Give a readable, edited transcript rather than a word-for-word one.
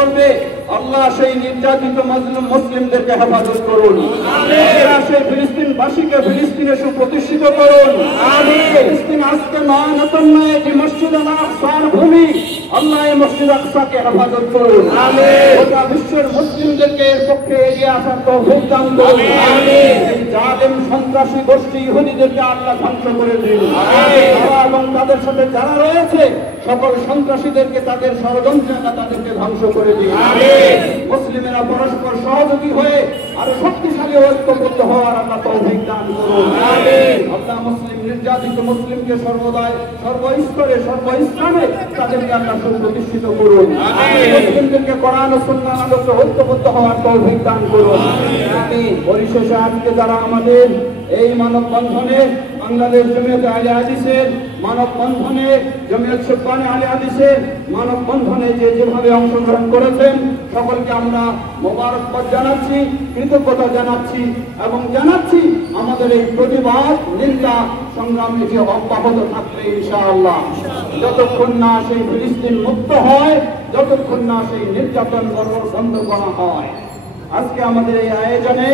করবে, আল্লাহ সেই নির্যাতিত মাজলুম মুসলিমদেরকে হেফাজত করুন। আল্লাহ সেই ফিলিস্তিনবাসীকে ফিলিস্তিনে সুপ্রতিষ্ঠিত করুন। ফিলিস্তিন আজকে নয়, নতুন নয়, এটি মসজিদ আল আকসার ভূমি। আল্লাহ এই মসজিদ আকসাকে হেফাজত করুন। গোটা বিশ্বের মুসলিমদেরকে এর পক্ষে এগিয়ে আসার তৌফিক দান করুন। এই জালেম সন্ত্রাসী গোষ্ঠী ইহুদিদেরকে আল্লাহ ধ্বংস করে দিন। এবং তাদের সাথে যারা রয়েছে সকল সন্ত্রাসীদেরকে তাদের ষড়যন্ত্রে তাদেরকে ধ্বংস করে দিন। মুসলিমেরা পরস্পর সহযোগী হয়ে আরো শক্তিশালী ঐক্যবদ্ধ হওয়ার আল্লাহ তৌফিক দান করুন। আল্লাহ মুসলিম নির্যাতিত মুসলিমকে সর্বদাই সর্বস্তরে সর্বস্থানে তাদেরকে আল্লাহ সুপ্রতিষ্ঠিত করুন। মুসলিমদেরকে কোরআন ও সুন্নাহর আলোকে ঐক্যবদ্ধ হওয়ার তৌফিক দান করুন। পরিশেষে আজকে যারা আমাদের এই মানববন্ধনে বাংলাদেশ জমিয়তে আহলে হাদিসের মানববন্ধনে, জমিয়ত সুবহানে আহলে হাদিসের মানববন্ধনে যেভাবে অংশগ্রহণ করেছেন সকলকে আমরা মোবারকবাদ জানাচ্ছি, কৃতজ্ঞতা জানাচ্ছি এবং জানাচ্ছি আমাদের এই প্রতিবাদ নিন্দা সংগ্রাম এটি অব্যাহত থাকবে ইনশাআল্লাহ। যতক্ষণ না সেই ফিলিস্তিন মুক্ত হয়, যতক্ষণ না সেই নির্যাতন বন্ধ করা হয়। আজকে আমাদের এই আয়োজনে